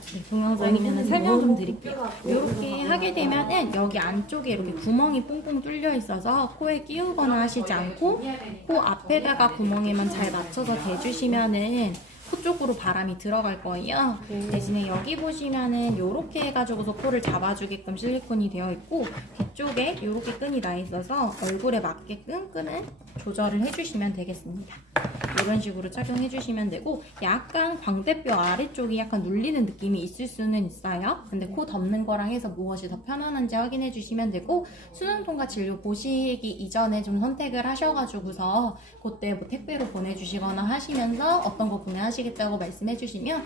네, 동영상이면 설명 좀 드릴게요. 이렇게 하게 되면은 여기 안쪽에 이렇게 구멍이 뽕뽕 뚫려 있어서 코에 끼우거나 하시지 않고 코 앞에다가 구멍에만 잘 맞춰서 대주시면은 코 쪽으로 바람이 들어갈 거예요. 대신에 여기 보시면은 이렇게 해가지고서 코를 잡아주게끔 실리콘이 되어 있고 뒤쪽에 이렇게 끈이 나 있어서 얼굴에 맞게끔 끈을 조절을 해주시면 되겠습니다. 이런 식으로 착용해 주시면 되고 약간 광대뼈 아래쪽이 약간 눌리는 느낌이 있을 수는 있어요. 근데 코 덮는 거랑 해서 무엇이 더 편안한지 확인해 주시면 되고 수능통과 진료 보시기 이전에 좀 선택을 하셔가지고서 그때 뭐 택배로 보내주시거나 하시면서 어떤 거 구매하시겠다고 말씀해 주시면